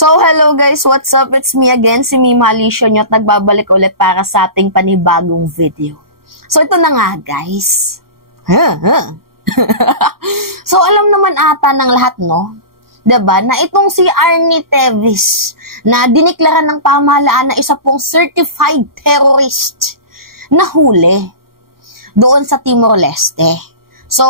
So, hello guys, what's up? It's me again, si Mima Alicia nyo at nagbabalik ulit para sa ating panibagong video. So, ito na nga guys. So, alam naman ata ng lahat, no? Diba, na itong si Arnie Teves na diniklara ng pamahalaan na isa pong certified terrorist na huli doon sa Timor-Leste. So,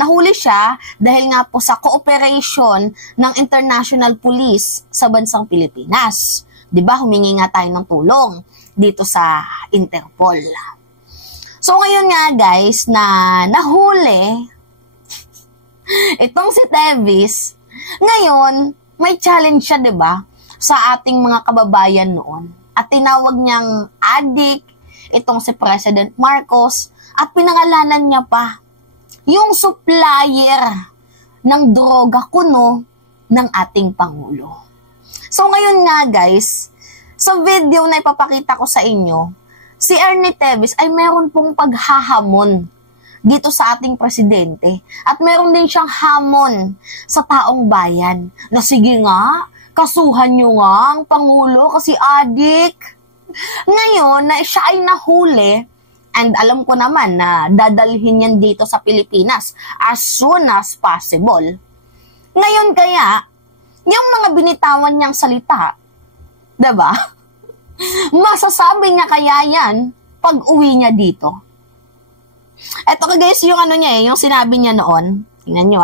nahuli siya dahil nga po sa cooperation ng International Police sa bansang Pilipinas. 'Di ba? Humingi nga tayo ng tulong dito sa Interpol. So, ngayon nga guys, na nahuli itong si Teves, ngayon, may challenge siya, 'di ba? Sa ating mga kababayan noon. At tinawag niyang adik itong si President Marcos at pinangalanan niya pa yung supplier ng droga kuno ng ating Pangulo. So ngayon nga guys, sa video na ipapakita ko sa inyo, si Arnie Teves ay meron pong paghahamon dito sa ating presidente at meron din siyang hamon sa taong bayan na sige nga, kasuhan nyo nga ang Pangulo kasi adik. Ngayon na siya ay nahuli, and alam ko naman na dadalhin yan dito sa Pilipinas as soon as possible. Ngayon kaya, yung mga binitawan niyang salita, diba? Masasabi niya kaya yan pag uwi niya dito. Eto ka guys, yung ano niya yung sinabi niya noon. Tingnan nyo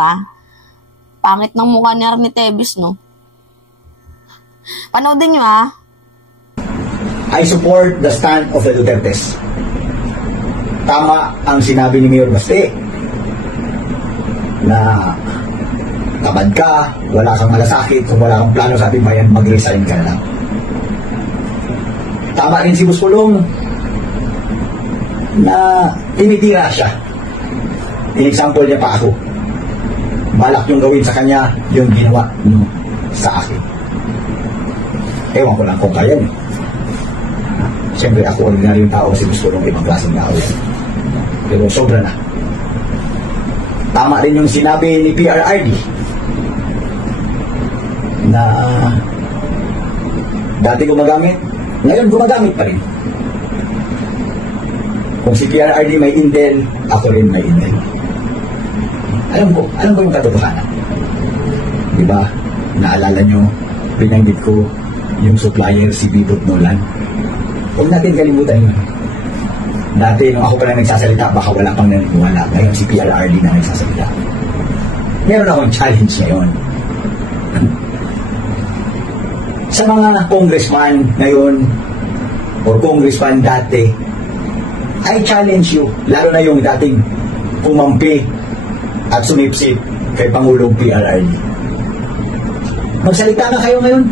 Pangit ng mukha ni Arnie Teves, no? Panoodin nyo I support the stand of the Dutertes. Tama ang sinabi ni Mayor Baste na kabad ka, wala kang malasakit, kung wala kang plano sa ating bayan, mag-resign ka na lang. Tama rin si Buskulong na tinitira siya. In-example niya pa ako. Balak yung gawin sa kanya yung ginawa sa akin. Ewan ko lang kung kaya niya. Siyempre ako ordinaryong tao, si Buskulong ibang klaseng tao yan. Pero sobra na. Tama rin yung sinabi ni PRRD na dati gumagamit, ngayon gumagamit pa rin. Kung si PRRD may intel, ako rin may intel. Alam ko yung katotohanan. Diba? Naalala nyo, binanggit ko yung supplier si Bibot Nolan. Huwag natin kalimutan yun. Dati, nung ako pa lang nagsasalita, baka wala pang naniniwala. Ngayon, si PRRD na nagsasalita. Meron akong challenge ngayon. Sa mga congressman ngayon, or congressman dati, I challenge you, lalo na yung dating kumampi at sumipsip kay Pangulong PRRD. Magsalita na kayo ngayon.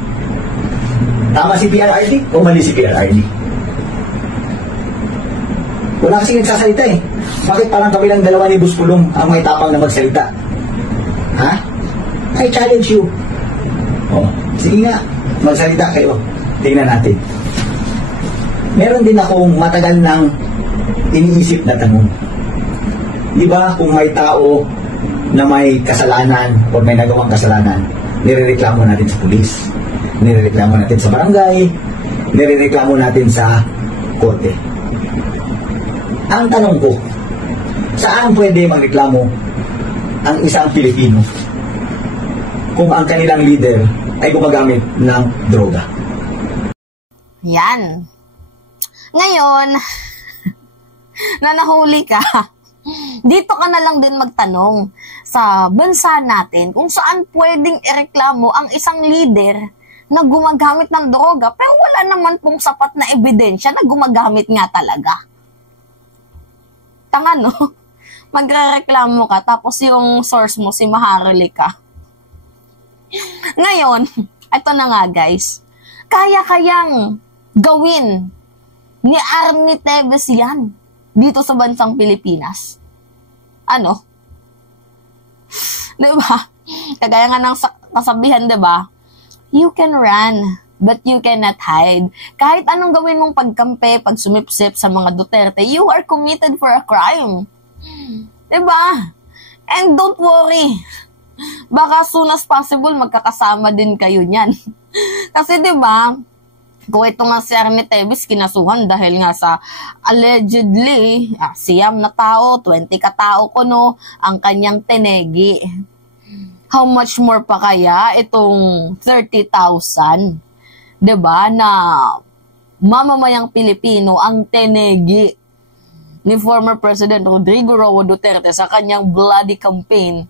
Tama si PRRD o mali si PRRD? Wala kasi nagsasalita Bakit parang kami lang dalawa ni Buskulong ang may tapang na magsalita? Ha? I challenge you. Sige nga, magsalita kayo. Tingnan natin. Meron din akong matagal nang iniisip na tanong. Di ba kung may tao na may kasalanan o may nagawang kasalanan, nirereklamo natin sa pulis, nirereklamo natin sa barangay, nirereklamo natin sa korte. Ang tanong ko, saan pwede magreklamo ang isang Pilipino kung ang kanilang leader ay gumagamit ng droga? Yan. Ngayon, na nahuli ka, dito ka na lang din magtanong sa bansa natin kung saan pwedeng ireklamo ang isang leader na gumagamit ng droga pero wala naman pong sapat na ebidensya na gumagamit nga talaga. Tanga, no? Magre-reklamo ka tapos yung source mo si Maharlika. Ngayon, ito na nga guys. Kaya-kayang gawin ni Arnie Teves yan dito sa bansang Pilipinas. Ano? Diba? Kagaya nga ng kasabihan, diba? You can run, but you cannot hide. Kahit anong gawin mong pagkampe, pagsumipsip sa mga Duterte, you are committed for a crime. Diba? And don't worry. Baka soon as possible, magkakasama din kayo niyan. Kasi 'di ba, kung ito nga si Arnie Teves kinasuhan dahil nga sa allegedly siyam na tao, 20 katao kuno ang kanyang tinegi. How much more pa kaya itong 30,000, 'di ba, na mamamayang Pilipino ang tinegi ni former President Rodrigo Roa Duterte sa kanyang bloody campaign,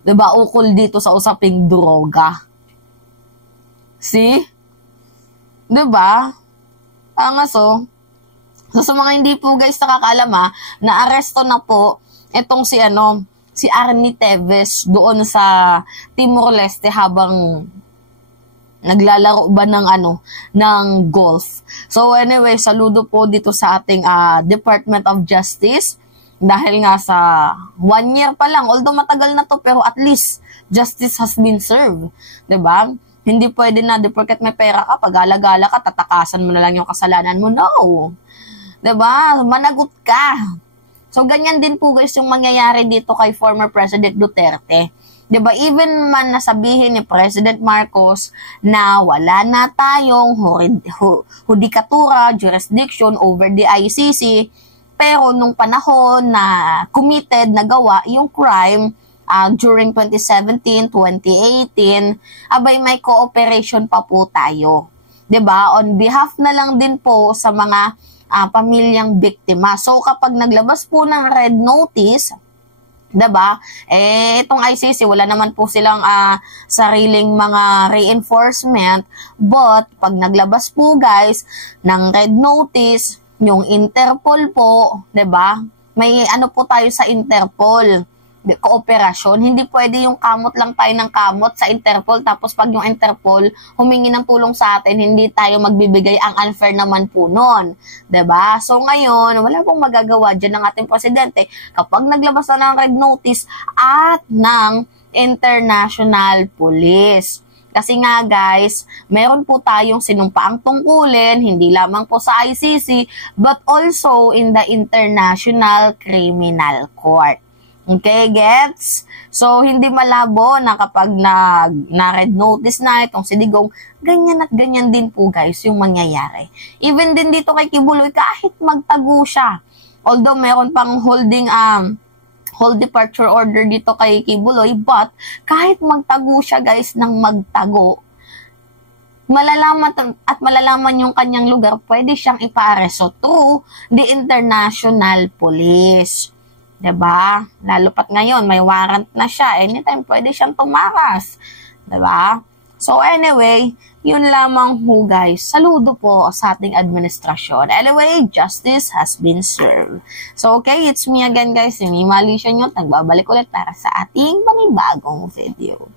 'di ba, ukol dito sa usaping droga. See? 'Di ba? So sa mga hindi po guys nakakaalam na-aresto na po itong si Arnie Teves doon sa Timor-Leste habang naglalaro ba ng golf. So anyway, saludo po dito sa ating Department of Justice dahil nga sa 1 year pa lang, although matagal na to, pero at least justice has been served, 'di ba? Hindi pwede na, di porket may pera ka, pag-alagala ka, tatakasan mo na lang yung kasalanan mo. No. Diba? Managot ka. So, ganyan din po guys yung mangyayari dito kay former President Duterte. Diba? Even man nasabihin ni President Marcos na wala na tayong judikatura, jurisdiction over the ICC, pero nung panahon na committed, nagawa yung crime, during 2017, 2018, abay may cooperation pa po tayo. 'Di ba? On behalf na lang din po sa mga pamilyang biktima. So kapag naglabas po ng red notice, 'di ba? Itong ICC wala naman po silang sariling mga reinforcement, but pag naglabas po guys ng red notice, yung Interpol po, 'di ba? May po tayo sa Interpol, kooperasyon. Hindi pwede yung kamot lang tayo ng kamot sa Interpol, tapos pag yung Interpol humingi ng tulong sa atin, hindi tayo magbibigay. Ang unfair naman po nun. 'Di ba? So ngayon, wala pong magagawa dyan ng ating presidente kapag naglabas na ng red notice at ng international police. Kasi nga guys, meron po tayong sinumpaang tungkulin, hindi lamang po sa ICC, but also in the International Criminal Court. Okay, gets? So, hindi malabo na kapag na-red notice na itong si Digong, ganyan at ganyan din po guys yung mangyayari. Even din dito kay Kibuloy, kahit magtago siya. Although meron pang hold departure order dito kay Kibuloy, but kahit magtago siya guys ng magtago, malalaman yung kanyang lugar, pwede siyang ipaaresto through the international police. 'Di ba? Lalo pat ngayon, may warrant na siya. Anytime pwede siyang tumakas. 'Di ba? So anyway, yun lamang ho guys. Saludo po sa ating administrasyon. Anyway, justice has been served. So okay, it's me again guys, si Mima Alicia Nyot. Nagbabalik ulit para sa ating panibagong video.